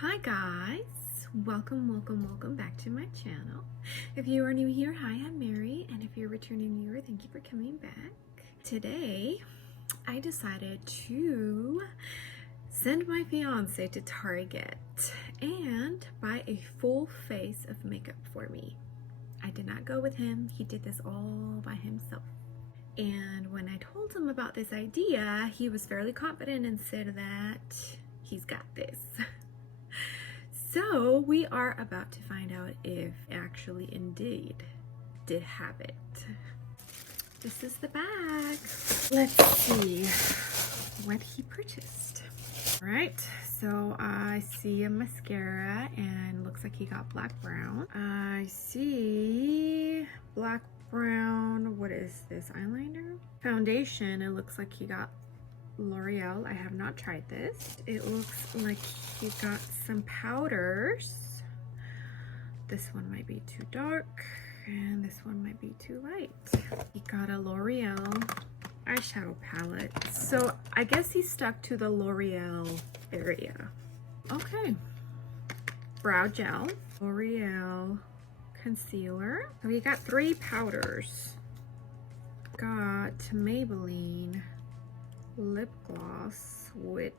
Hi guys, welcome back to my channel. If you are new here, hi, I'm Mary, and if you're a returning viewer, thank you for coming back. Today I decided to send my fiance to Target and buy a full face of makeup for me. I did not go with him, he did this all by himself. And when I told him about this idea, he was fairly confident and said that he's got this. So we are about to find out if actually indeed did have it. This is the bag. Let's see what he purchased. All right, so I see a mascara and looks like he got black brown. I see black brown, what is this, eyeliner? Foundation, it looks like he got L'Oreal. I have not tried this. It looks like he got some powders. This one might be too dark and this one might be too light. He got a L'Oreal eyeshadow palette. So I guess he stuck to the L'Oreal area. Okay. Brow gel, L'Oreal concealer. So we got 3 powders. Got Maybelline lip gloss, which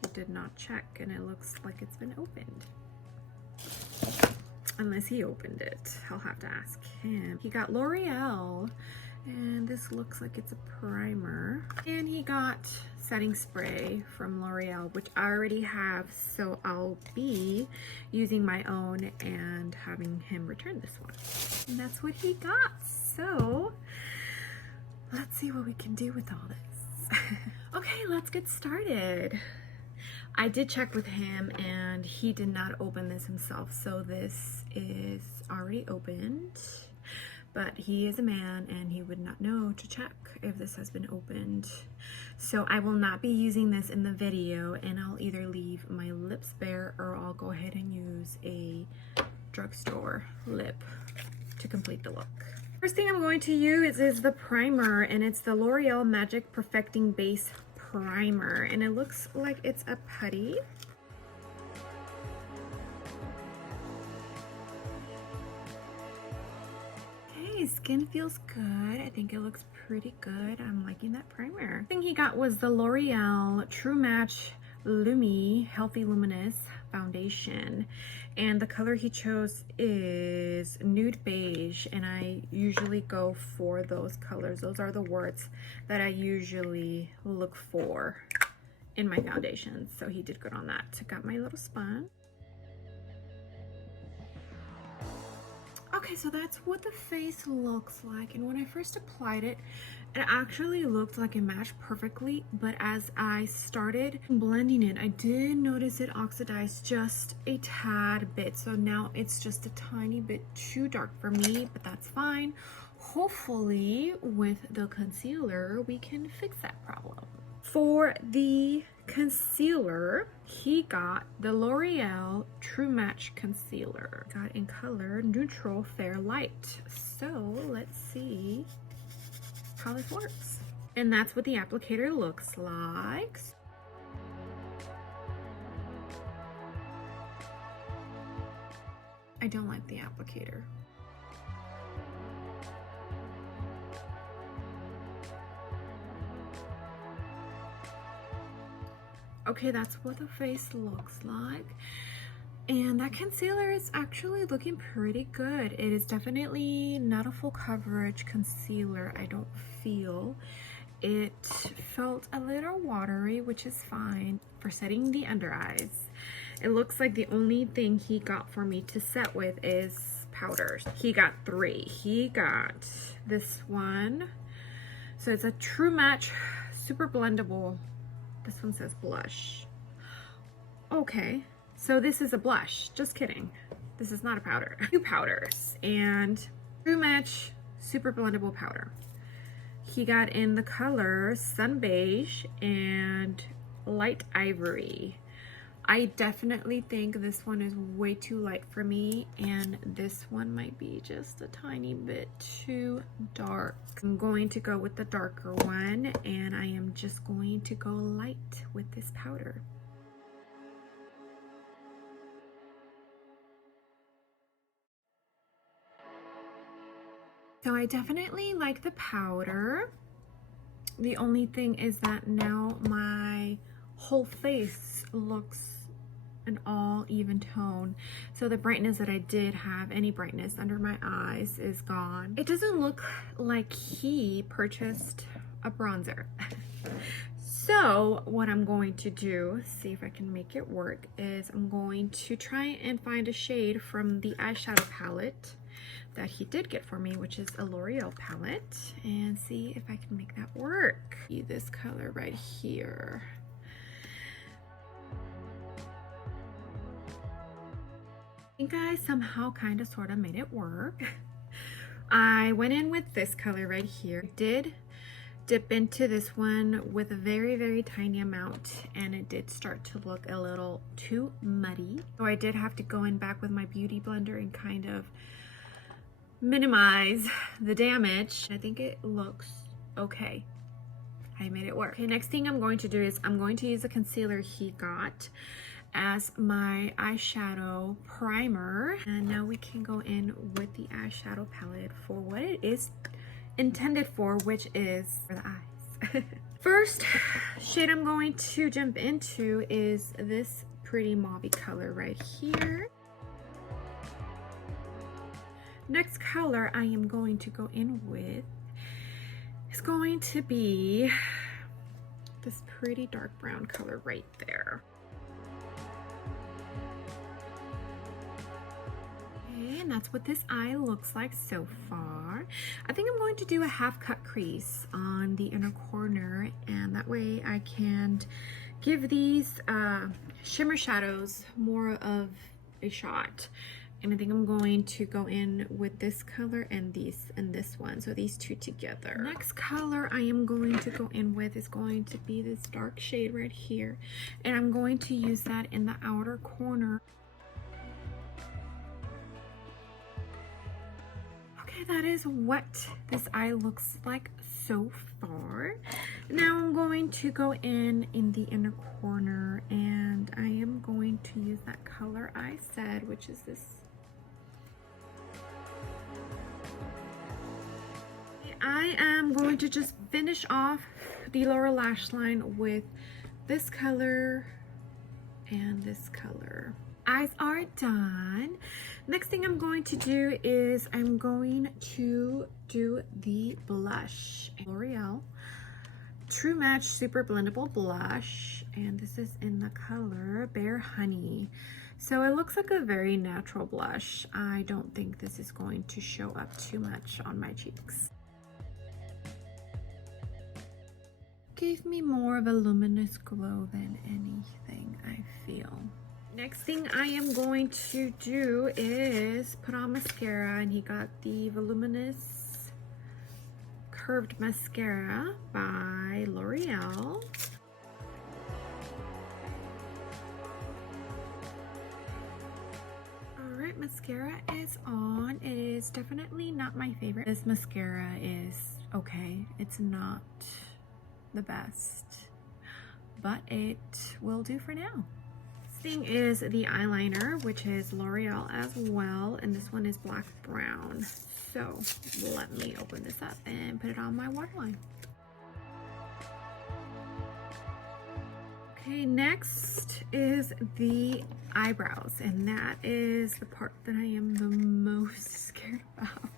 he did not check, and it looks like it's been opened. Unless he opened it, I'll have to ask him. He got L'Oreal, and this looks like it's a primer. And he got setting spray from L'Oreal, which I already have, so I'll be using my own and having him return this one. And that's what he got. So let's see what we can do with all this. Okay, let's get started. I did check with him and he did not open this himself, so this is already opened, but he is a man and he would not know to check if this has been opened. So I will not be using this in the video, and I'll either leave my lips bare or I'll go ahead and use a drugstore lip to complete the look. First thing I'm going to use is the primer, and it's the L'Oreal Magic Perfecting Base Primer, and it looks like it's a putty. Hey, skin feels good. I think it looks pretty good. I'm liking that primer. The thing he got was the L'Oreal True Match Lumi Healthy Luminous Foundation, and the color he chose is nude beige, and I usually go for those colors. Those are the words that I usually look for in my foundations, so he did good on that. Took out my little sponge. Okay, so that's what the face looks like, and when I first applied it, it actually looked like it matched perfectly, but as I started blending it, I did notice it oxidized just a tad bit, so now it's just a tiny bit too dark for me, but that's fine. Hopefully with the concealer we can fix that problem. For the concealer, he got the L'Oreal True Match Concealer. Got in color Neutral Fair Light. So let's see how this works. And that's what the applicator looks like. I don't like the applicator. Okay, that's what the face looks like. And that concealer is actually looking pretty good. It is definitely not a full coverage concealer, I don't feel. It felt a little watery, which is fine. For setting the under eyes, it looks like the only thing he got for me to set with is powders. He got 3. He got this one. So it's a True Match Super Blendable. This one says blush. Okay. So this is a blush, just kidding. This is not a powder. 2 powders and True Match Super Blendable Powder. He got in the color Sun Beige and Light Ivory. I definitely think this one is way too light for me, and this one might be just a tiny bit too dark. I'm going to go with the darker one, and I am just going to go light with this powder. So I definitely like the powder. The only thing is that now my whole face looks an all even tone. So the brightness that I did have, any brightness under my eyes, is gone. It doesn't look like he purchased a bronzer. So what I'm going to do, see if I can make it work, is I'm going to try and find a shade from the eyeshadow palette that he did get for me, which is a L'Oreal palette, and see if I can make that work. See this color right here. I think I somehow kind of sort of made it work. I went in with this color right here. I did dip into this one with a very tiny amount, and it did start to look a little too muddy. So I did have to go in back with my beauty blender and kind of minimize the damage. I think it looks okay. I made it work. Okay, next thing I'm going to do is I'm going to use a concealer he got as my eyeshadow primer, and now we can go in with the eyeshadow palette for what it is intended for, which is for the eyes. First shade I'm going to jump into is this pretty mauve color right here. Next color I am going to go in with is going to be this pretty dark brown color right there. And that's what this eye looks like so far. I think I'm going to do a half cut crease on the inner corner, and that way I can give these shimmer shadows more of a shot. And I think I'm going to go in with this color and this one, so these two together. Next color I am going to go in with is going to be this dark shade right here, and I'm going to use that in the outer corner. That is what this eye looks like so far. Now I'm going to go in the inner corner, and I am going to use that color I said, which is this. I am going to just finish off the lower lash line with this color and this color. Eyes are done. Next thing I'm going to do is I'm going to do the blush. L'Oreal True Match Super Blendable Blush, and this is in the color Bare Honey. So it looks like a very natural blush. I don't think this is going to show up too much on my cheeks. Gave me more of a luminous glow than anything, I feel. Next thing I am going to do is put on mascara, and he got the Voluminous Curved Mascara by L'Oreal. Alright, mascara is on. It is definitely not my favorite. This mascara is okay. It's not the best, but it will do for now. Thing is the eyeliner, which is L'Oreal as well, and this one is black brown. So let me open this up and put it on my waterline. Okay, next is the eyebrows, and that is the part that I am the most scared about.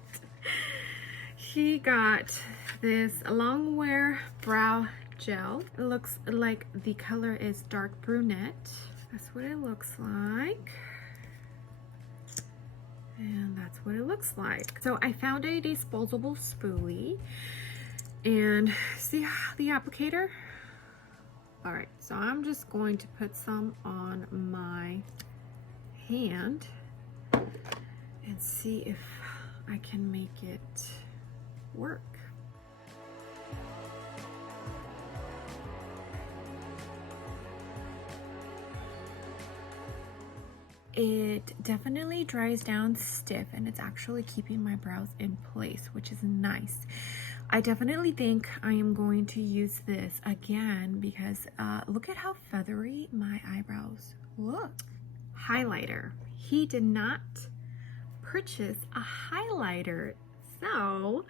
He got this long wear brow gel. It looks like the color is dark brunette. That's what it looks like. And that's what it looks like. So I found a disposable spoolie, and see the applicator? All right, so I'm just going to put some on my hand and see if I can make it work. It definitely dries down stiff, and it's actually keeping my brows in place, which is nice. I definitely think I am going to use this again because look at how feathery my eyebrows look. Highlighter. He did not purchase a highlighter, So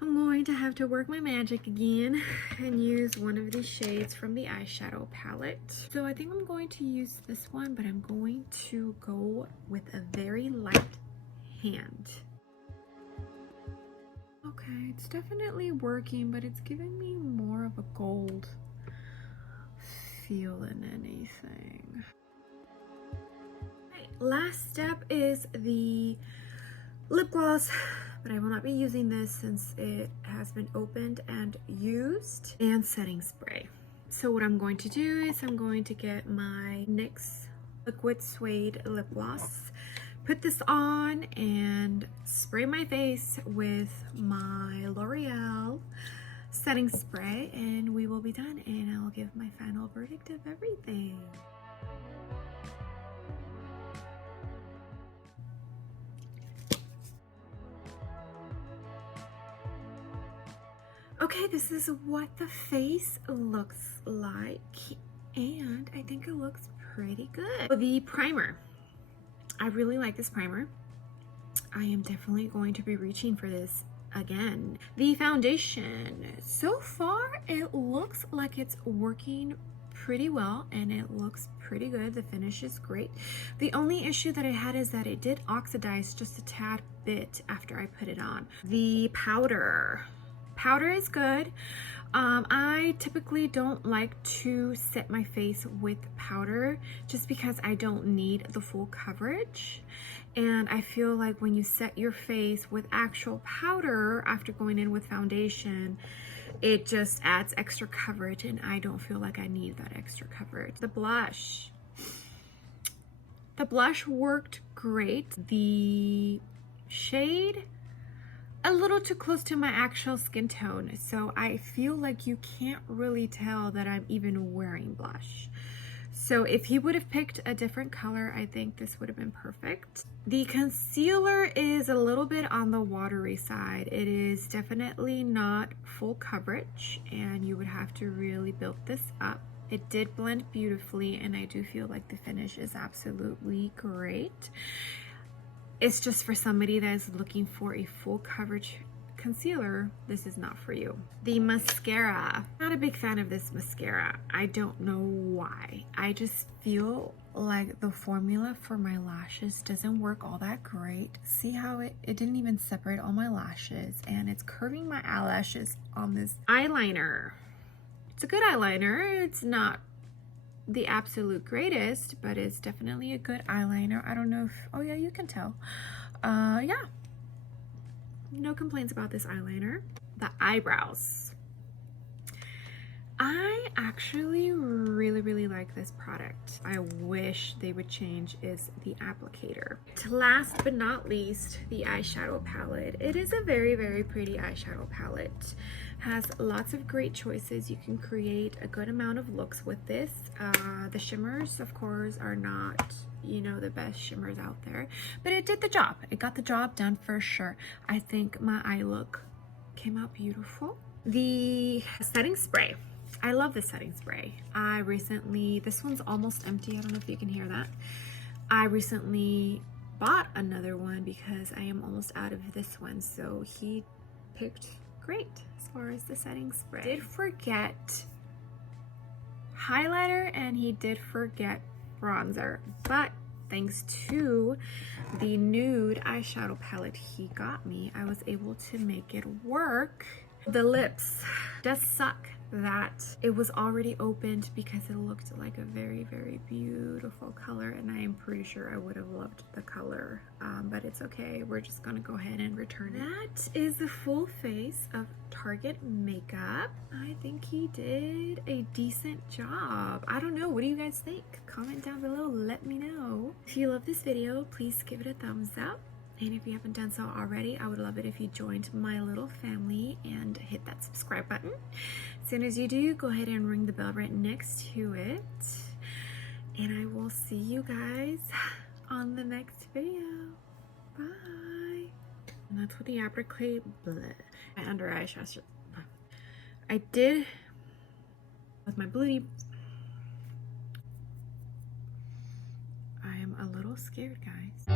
I'm going to have to work my magic again and use one of these shades from the eyeshadow palette. So I think I'm going to use this one, but I'm going to go with a very light hand. Okay, it's definitely working, but it's giving me more of a gold feel than anything. Right, last step is the lip gloss, but I will not be using this since it has been opened and used, and setting spray. So what I'm going to do is I'm going to get my NYX Liquid Suede lip gloss, put this on and spray my face with my L'Oreal setting spray, and we will be done, and I'll give my final verdict of everything. Okay, this is what the face looks like, and I think it looks pretty good. The primer, I really like this primer. I am definitely going to be reaching for this again. The foundation, so far it looks like it's working pretty well and it looks pretty good. The finish is great. The only issue that I had is that it did oxidize just a tad bit after I put it on. The powder is good. I typically don't like to set my face with powder just because I don't need the full coverage, and I feel like when you set your face with actual powder after going in with foundation, it just adds extra coverage, and I don't feel like I need that extra coverage. The blush worked great. The shade, a little too close to my actual skin tone, so I feel like you can't really tell that I'm even wearing blush. So if he would have picked a different color, I think this would have been perfect. The concealer is a little bit on the watery side. It is definitely not full coverage, and you would have to really build this up. It did blend beautifully, and I do feel like the finish is absolutely great. It's just for somebody that is looking for a full coverage concealer, this is not for you. The mascara, not a big fan of this mascara. I don't know why. I just feel like the formula for my lashes doesn't work all that great. See how it didn't even separate all my lashes, and it's curving my eyelashes on this eyeliner. It's a good eyeliner. It's not the absolute greatest, but it's definitely a good eyeliner. I don't know if, oh yeah, you can tell. Yeah, no complaints about this eyeliner. The eyebrows, I actually really like this product. I wish they would change is the applicator. Last but not least, the eyeshadow palette. It is a very pretty eyeshadow palette. Has lots of great choices. You can create a good amount of looks with this. The shimmers, of course, are not, you know, the best shimmers out there, but it did the job. It got the job done for sure. I think my eye look came out beautiful. The setting spray, I love this setting spray. This one's almost empty. I don't know if you can hear that. I recently bought another one because I am almost out of this one, so he picked great as far as the setting spray. Did forget highlighter and he did forget bronzer, but thanks to the nude eyeshadow palette he got me, I was able to make it work. The lips just suck that it was already opened because it looked like a very beautiful color, and I am pretty sure I would have loved the color, but it's okay. We're just gonna go ahead and return it. That is the full face of Target makeup. I think he did a decent job. I don't know, what do you guys think? Comment down below, let me know. If you love this video, please give it a thumbs up. And if you haven't done so already, I would love it if you joined my little family and hit that subscribe button. As soon as you do, go ahead and ring the bell right next to it. And I will see you guys on the next video. Bye. And that's what the applique, my under eyelash. I did with my booty. I am a little scared, guys.